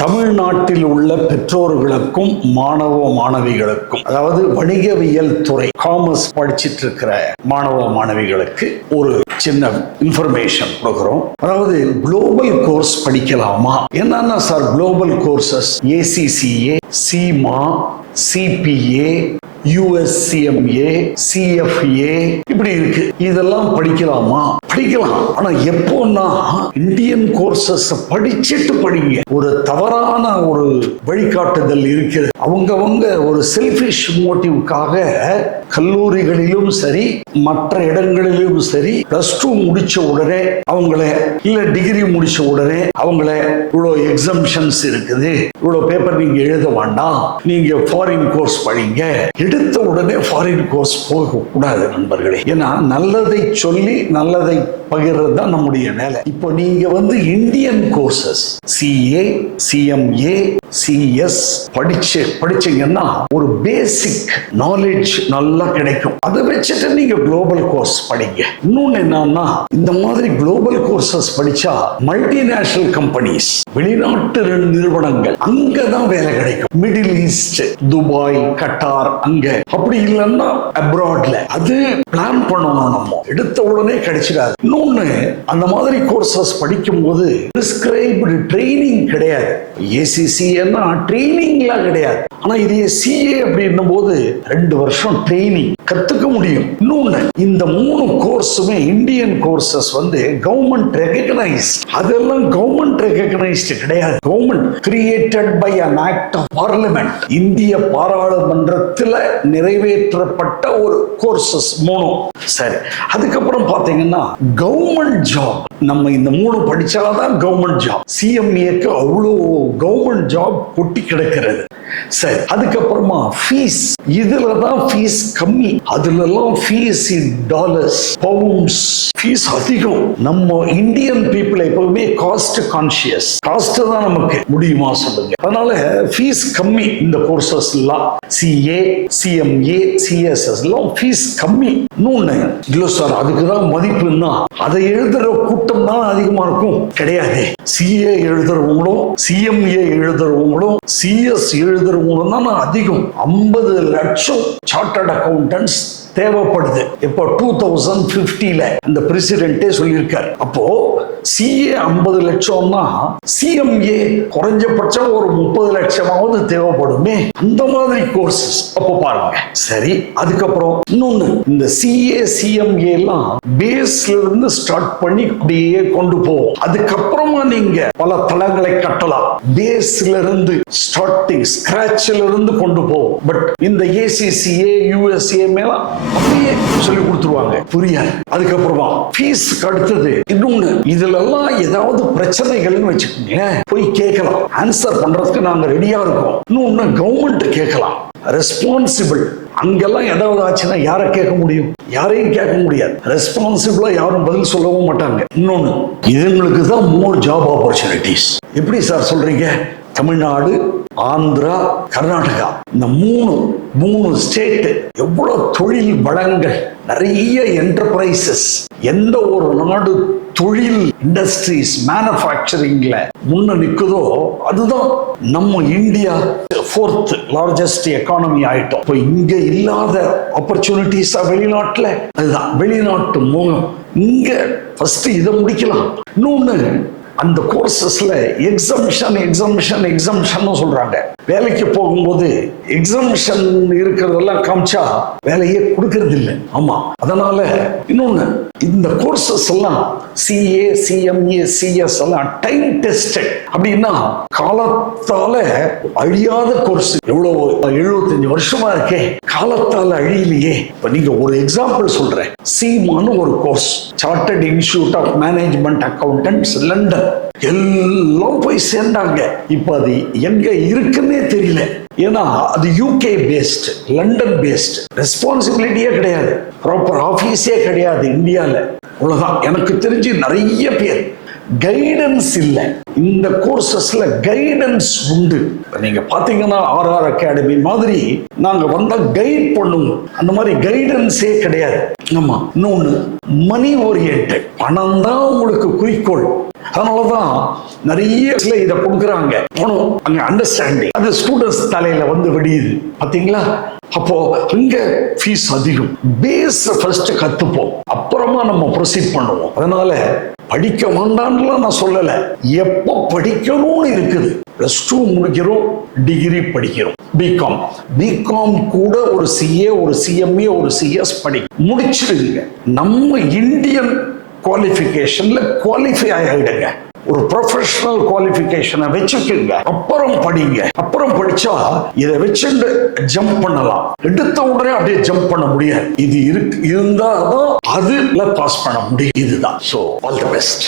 தமிழ்நாட்டில் உள்ள பெற்றோர்களுக்கும் மாணவ மாணவிகளுக்கும், அதாவது வணிகவியல் துறை காமர்ஸ் படிச்சிட்டு இருக்கிற மாணவ மாணவிகளுக்கு ஒரு சின்ன இன்ஃபர்மேஷன் கொடுக்குறோம். அதாவது குளோபல் கோர்ஸ் படிக்கலாமா? என்னன்னா sir global courses ACCA, CMA, CPA, USCMA, CFA இப்படி இருக்கு. இதெல்லாம் படிக்கலாமா? படிக்கலாம். ஆனா எப்போன்னா இந்தியன் கோர்சஸ் படிச்சுட்டு படிங்க. ஒரு தவறான ஒரு வழிகாட்டுதல் இருக்கிறது. அவங்கவங்க ஒரு செல்ஃபிஷ் மோட்டிவ்காக கல்லூரிகளிலும் சரி மற்ற இடங்களிலும் சரி +2 முடிச்ச உடனே அவங்கள இல்ல டிகிரி முடிச்ச உடனே அவங்கள இவ்வளோ எக்ஸம்ஷன்ஸ் இருக்குது, இவ்வளோ பேப்பர் நீங்க எழுத வேண்டாம், நீங்க ஃபாரின் கோர்ஸ் படிங்க, எடுத்த உடனே ஃபாரின் கோர்ஸ் போக கூடாது நண்பர்களே. ஏன்னா நல்லதை சொல்லி நல்லதை பகிர்றது தான் நம்முடைய வேலை. இப்போ நீங்க Indian courses CA, CMA, CS படிச்சீங்கன்னா ஒரு பேசிக் நாலேஜ் நல்லா கிடைக்கும். அதை வச்சுட்டு நீங்க குளோபல் கோர்ஸ் படிங்க. இன்னொன்னு என்னன்னா, இந்த மாதிரி குளோபல் கோர்சஸ் படிச்சா மல்டிநேஷனல் கம்பெனிஸ், வெளிநாட்டு நிறுவனங்கள் அங்கதான் வேலை கிடைக்கும். மிடில் ஈஸ்ட், துபாய், கட்டார், அங்க. அப்படி இல்லைன்னா அப்ராட்ல. அது பிளான் பண்ணணும். நம்ம எடுத்த உடனே கிடைச்சிடாது. இன்னொன்னு, அந்த மாதிரி கோர்சஸ் படிக்கும் போது பிரிஸ்கிரைப்டு ட்ரைனிங் கிடையாது. ACCA ட்ரைனிங்லாம் கிடையாது. ஆனா இது CA அப்படின்னும் போது 2 வருஷம் ட்ரைனிங் கத்துக்க முடியும். இன்னொன்னு, இந்த 3 கோர்ஸுமே இந்தியன் கோர்சஸ் கவர்மெண்ட் ரெகக்னைஸ்ட். அதெல்லாம் கவர்மெண்ட் ரெகக்னைஸ்ட் கிடையாது. Government created by an act of parliament. இந்திய பாராளுமன்றத்தில் நிறைவேற்றப்பட்ட ஒரு கோர்சஸ் 3. சரி, அதுக்கப்புறம் பாத்தீங்கன்னா கவர்மெண்ட் ஜாப். நம்ம இந்த 3 படிச்சாதான் கவர்மெண்ட் ஜாப். CMAக்கு அவ்வளோ கவர்மெண்ட் ஜாப் கொட்டி கிடக்கிறது. சரி, அதுக்கப்புறமா ஃபீஸ். இதுலதான் ஃபீஸ் கம்மி. அதுலலாம் ஃபீஸ் இன் டாலர்ஸ், பவுண்ட்ஸ். ஃபீஸ் அதிகம். நம்ம இந்தியன் பீப்புள் எப்பவுமே காஸ்ட் கான்சியஸ். காஸ்ட் தான் நமக்கு முடியுமா சொல்லுங்க. அதனால ஃபீஸ் கம்மி. இந்த கோர்சஸ் எல்லாம் CA, CMA, CSS எல்லாம் ஃபீஸ் கம்மி. இன்னொன்னு இல்ல சார், அதுக்குதான் மதிப்புன்னா அதை எழுதுற கூட்டம் தான் அதிகமா இருக்கும். கிடையாது. CA எழுதுறவங்களும் CMA எழுதுறவங்களும் CS எழுதுறவங்களும் தான் அதிகம். 50 லட்சம் சார்ட்டர்ட் அக்கௌண்டன்ட்ஸ் தேவைப்படுது. இப்போ 2050ல அந்த பிரசிடென்ட்டே சொல்லியிருக்காரு. அப்போ CA 50 லட்சம்னா CMA குறைஞ்சபட்சம் ஒரு 30 லட்சமாவது தேவைப்படுமே. அந்த மாதிரி கோர்சஸ் அப்போ பாருங்க. சரி, அதுக்கப்புறம் இன்னொன்னு, இந்த CA, CMA எல்லாம் பேஸ்ல இருந்து ஸ்டார்ட் பண்ணி அப்படியே கொண்டு போவோம். அதுக்கப்புறமா நீங்க பல தளங்களை கட்டலாம். பேஸ்ல இருந்து ஸ்டார்டிங் ஸ்கிராச்ல இருந்து கொண்டு போவோம். பட் இந்த ACCA, USA மேல அப்படியே சொல்லி கொடுத்துருவாங்க. புரியாது. அதுக்கப்புறமா ஃபீஸ்க்கு அடுத்தது இன்னொன்னு, இதுல எல்லாம் ஏதாவது பிரச்சனைகள்னு வச்சுக்கோங்க, போய் கேட்கலாம். ஆன்சர் பண்றதுக்கு நாங்க ரெடியா இருக்கோம். இன்னொன்னு, கவர்மெண்ட் கேட்கலாம். ரெஸ்பான்சிபிள். அங்கெல்லாம் ஏதாவது ஆச்சுன்னா யாரை கேட்க முடியும்? யாரையும் கேட்க முடியாது. ரெஸ்பான்சிபிளா யாரும் பதில் சொல்லவும் மாட்டாங்க. இன்னொன்னு, இதுங்களுக்கு தான் மோர் ஜாப் ஆப்பர்ச்சுனிட்டிஸ். எப்படி சார் சொல்றீங்க? தமிழ்நாடு, ஆந்திரா, கர்நாடகா, இந்த மூணு ஸ்டேட் எவ்வளவு தொழில் வளங்கள், நிறைய என்டர்பிரைசஸ். எந்த ஒரு நாடு தொழில் இண்டஸ்ட்ரீஸ் மேனுஃபேக்சரிங்ல முன்ன நிக்குதோ அதுதான் நம்ம இந்தியா 4th லார்ஜஸ்ட் எக்கானமி ஆயிட்டோம். இப்போ இங்க இல்லாத ஆப்பர்ச்சுனிட்டிஸா வெளிநாட்டுல, அதுதான் வெளிநாட்டு மோகம். இங்க ஃபர்ஸ்ட் இதை முடிக்கலாம். இன்னொன்னு, அந்த கோர்சஸ்ல எக்ஸம்ஷன் சொல்றாங்க. வேலைக்கு போகும்போது எக்ஸம்ஷன் இருக்கிறதெல்லாம் காமிச்சா வேலையே கொடுக்கறது இல்லை. ஆமா, அதனால இன்னொன்னு, இந்த கோர்சஸ் எல்லாம் CA, CMA, CS எல்லாம் டைம் டெஸ்டட். அப்படின்னா காலத்தால அழியாத கோர்ஸ். எவ்வளவு 75 வருஷமா இருக்கே, காலத்தால அழியலையே. இப்ப நீங்க ஒரு எக்ஸாம்பிள் சொல்றேன். CMAன்னு ஒரு course, chartered institute of management accountants, London. எல்லாம் போய் சேர்ந்தாங்க. இப்ப அது எங்க இருக்குன்னே தெரியல. ஏன்னா அது UK பேஸ்ட், லண்டன் பேஸ்ட். ரெஸ்பான்சிபிலிட்டியே கிடையாது, ப்ராப்பர் ஆபீஸே கிடையாது இந்தியால. அவ்வளவுதான். எனக்கு தெரிஞ்சு நிறைய பேர் கைடன்ஸ் இல்லை. இந்த கோர்சஸ்ல கைடன்ஸ் உண்டு. நீங்க பாத்தீங்கன்னா RR அகாடமி மாதிரி நாங்க வந்தா கைட் பண்ணுவோம். அந்த மாதிரி கைடன்ஸே கிடையாது. ஆமா. இன்னொன்னு, மணி ஓரியன்ட். பணம் தான் உங்களுக்கு குறிக்கோள். அதனாலதான் நிறைய இதை கொடுக்குறாங்க. அங்க அண்டர்ஸ்டாண்டிங் அது ஸ்டூடெண்ட்ஸ் தலையில வந்து விடியுது பாத்தீங்களா. அப்போ அங்க ஃபீஸ் அதிகம். பேஸ் ஃபர்ஸ்ட் கத்துப்போம், அப்புறமா நம்ம ப்ரொசீட் பண்ணுவோம். அதனால படிக்க வேண்டாம்னு நான் சொல்லல, எப்போ படிக்கணும்னு இருக்குது. +2 முடிக்கிறோம், டிகிரி படிக்கிறோம், பிகாம் கூட ஒரு CA, ஒரு CMA, ஒரு CS முடிச்சிருங்க. நம்ம இந்தியன் குவாலிஃபிகேஷன்ல குவாலிஃபை ஆகிடுங்க. ஒரு ப்ரொஃபஷனல் குவாலிஃபிகேஷனை வச்சுக்கோங்க, அப்புறம் படிங்க. அப்புறம் படிச்சா இதை வச்சுட்டு ஜம்ப் பண்ணலாம். எடுத்த உடனே அப்படியே ஜம்ப் பண்ண முடியாது. இது இருந்தாதான் அதுல பாஸ் பண்ண முடியும். இதுதான். So all the best.